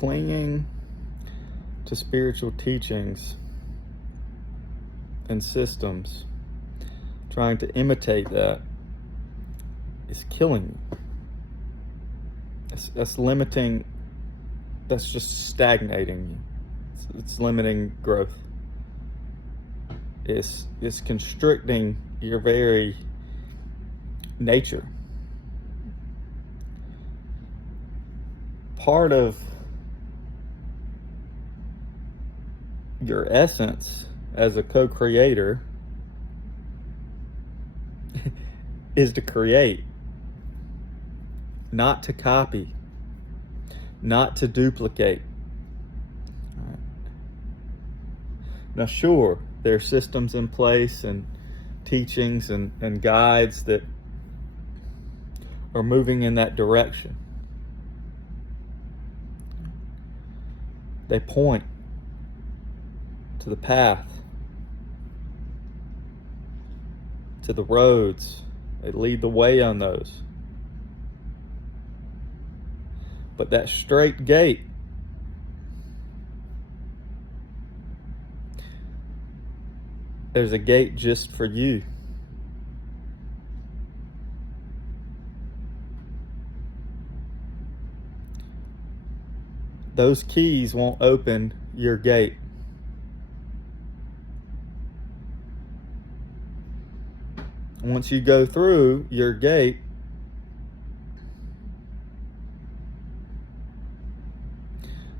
clinging to spiritual teachings and systems, trying to imitate that, is killing you. That's limiting, that's just stagnating you. It's limiting growth. It's constricting your very nature. Part of your essence as a co-creator is to create, not to copy, not to duplicate. All right. Now, sure, there are systems in place and teachings and guides that are moving in that direction. They point to the path, to the roads. They lead the way on those. But that straight gate, there's a gate just for you. Those keys won't open your gate. Once you go through your gate,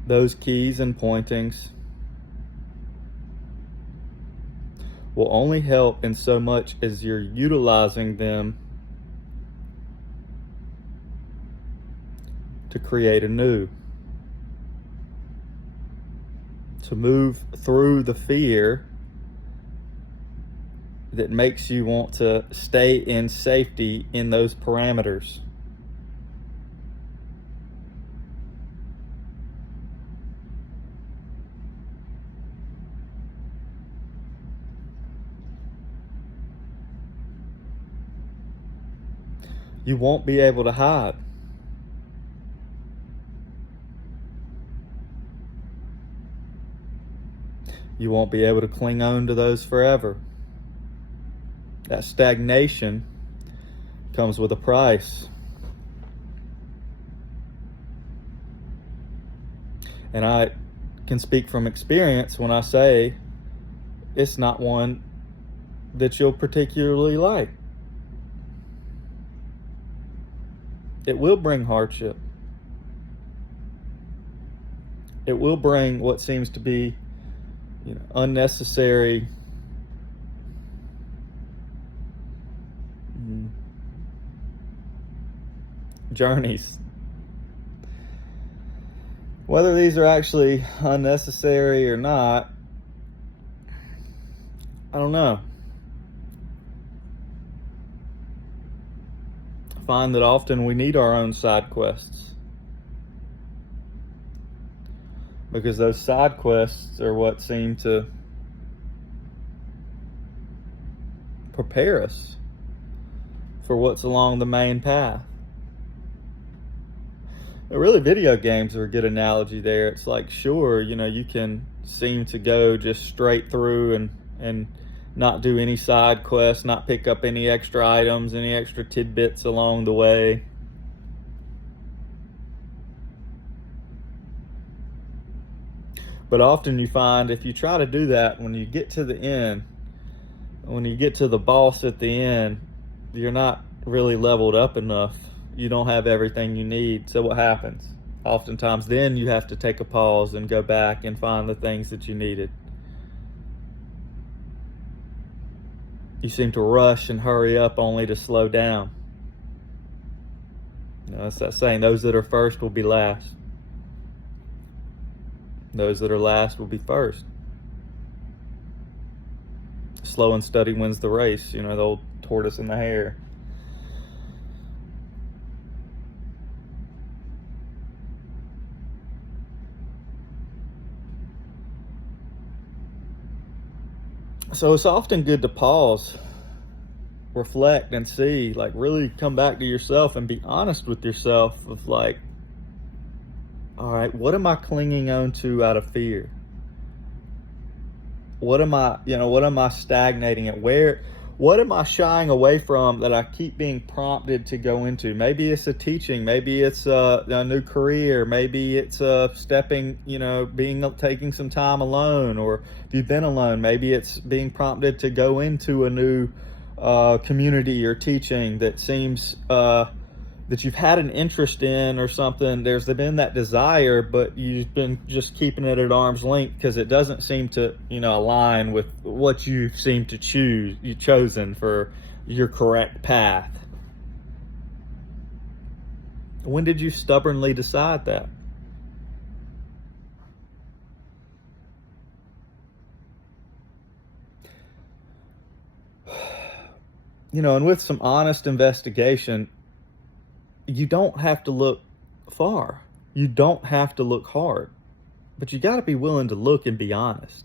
those keys and pointings will only help in so much as you're utilizing them to create anew. To move through the fear that makes you want to stay in safety in those parameters. You won't be able to hide. You won't be able to cling on to those forever. That stagnation comes with a price. And I can speak from experience when I say it's not one that you'll particularly like. It will bring hardship. It will bring what seems to be, unnecessary journeys. Whether these are actually unnecessary or not, I don't know. I find that often we need our own side quests, because those side quests are what seem to prepare us for what's along the main path. Really, video games are a good analogy there. It's like, sure, you can seem to go just straight through and not do any side quests, not pick up any extra items, any extra tidbits along the way. But often you find if you try to do that, when you get to the end, when you get to the boss at the end, you're not really leveled up enough. You don't have everything you need. So what happens? Oftentimes then you have to take a pause and go back and find the things that you needed. You seem to rush and hurry up only to slow down. It's that saying, those that are first will be last. Those that are last will be first. Slow and steady wins the race, the old tortoise and the hare. So it's often good to pause, reflect, and see, really come back to yourself and be honest with yourself of All right, what am I clinging on to out of fear? What am I stagnating at? What am I shying away from that I keep being prompted to go into? Maybe it's a teaching, maybe it's a new career, maybe it's stepping, taking some time alone, or if you've been alone, maybe it's being prompted to go into a new community or teaching that seems that you've had an interest in or something. There's been that desire, but you've been just keeping it at arm's length because it doesn't seem to, align with what you seem to you've chosen for your correct path. When did you stubbornly decide that? And with some honest investigation, you don't have to look far. You don't have to look hard, but you got to be willing to look and be honest.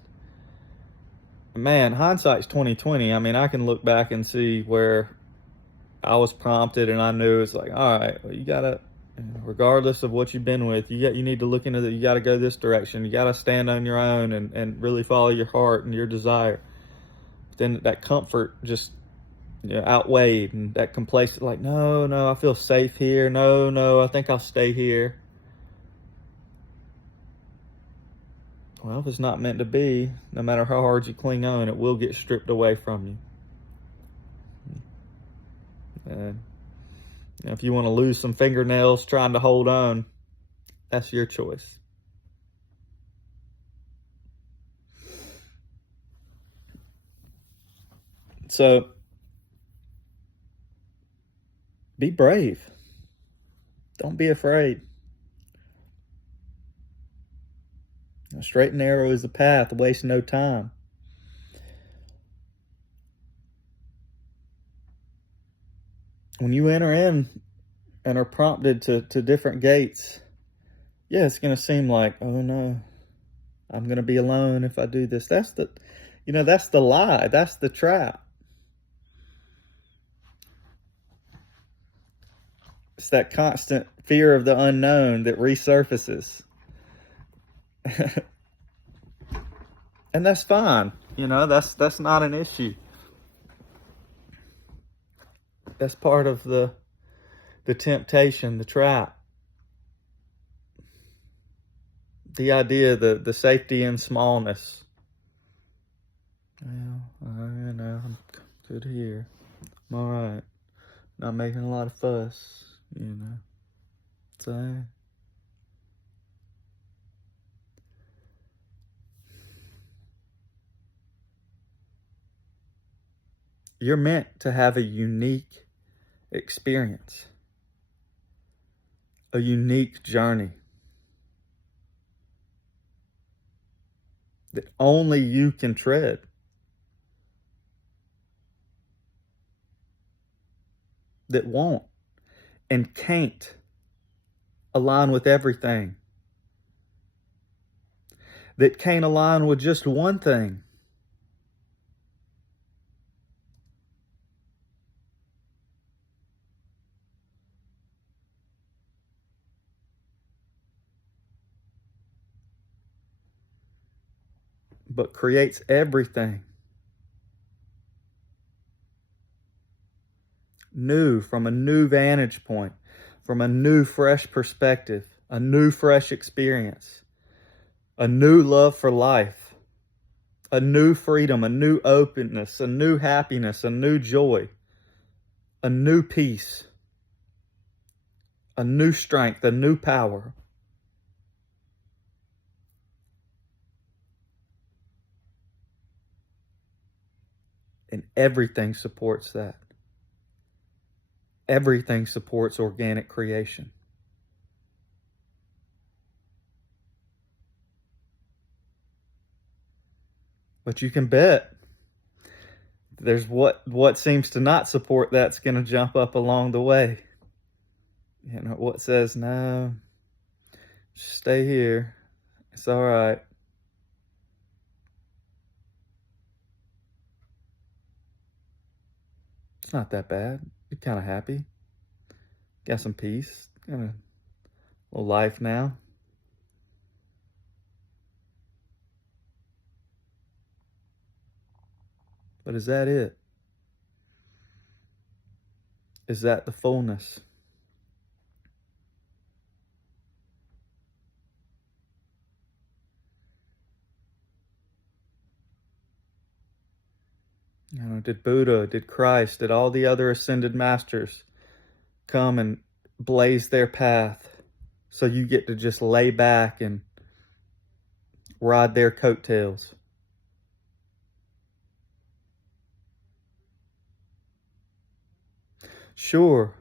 Man, hindsight's 2020. I mean, I can look back and see where I was prompted, and I knew it's like, all right, well, you gotta, regardless of what you've been with, you need to look into that. You got to go this direction. You got to stand on your own and really follow your heart and your desire. But then that comfort just outweighed, and that complacent, like, no, I feel safe here. No, I think I'll stay here. Well, if it's not meant to be, no matter how hard you cling on, it will get stripped away from you. And if you want to lose some fingernails trying to hold on, that's your choice. So, be brave. Don't be afraid. A straight and narrow is the path, waste no time. When you enter in and are prompted to different gates, it's going to seem like, oh no, I'm going to be alone if I do this. That's the lie. That's the trap. It's that constant fear of the unknown that resurfaces. And that's fine. That's not an issue. That's part of the temptation, the trap. The idea, the safety in smallness. I'm good here. I'm all right. Not making a lot of fuss, So you're meant to have a unique experience, a unique journey that only you can tread. That won't and can't align with everything. That can't align with just one thing. But creates everything. New, from a new vantage point, from a new fresh perspective, a new fresh experience, a new love for life, a new freedom, a new openness, a new happiness, a new joy, a new peace, a new strength, a new power. And everything supports that. Everything supports organic creation. But you can bet there's what seems to not support that's going to jump up along the way. What says, no, just stay here. It's all right. It's not that bad. You're kind of happy. Got some peace. Got a little life now. But is that it? Is that the fullness? You know, did Buddha, did Christ, did all the other ascended masters come and blaze their path so you get to just lay back and ride their coattails? Sure,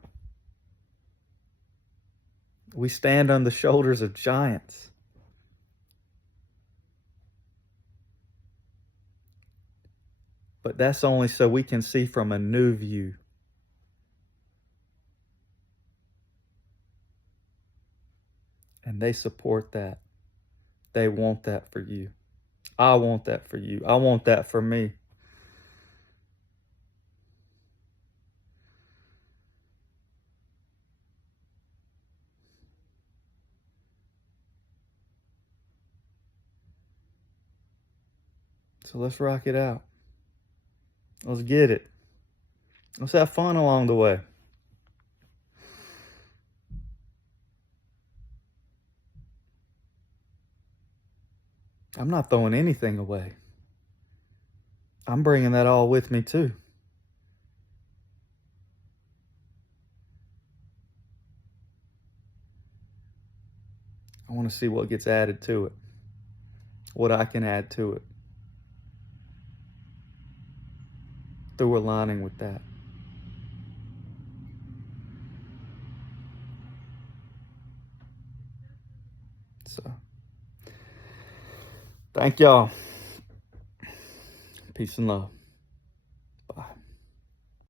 we stand on the shoulders of giants. But that's only so we can see from a new view. And they support that. They want that for you. I want that for you. I want that for me. So let's rock it out. Let's get it. Let's have fun along the way. I'm not throwing anything away. I'm bringing that all with me too. I want to see what gets added to it, what I can add to it through aligning with that. So, thank y'all. Peace and love.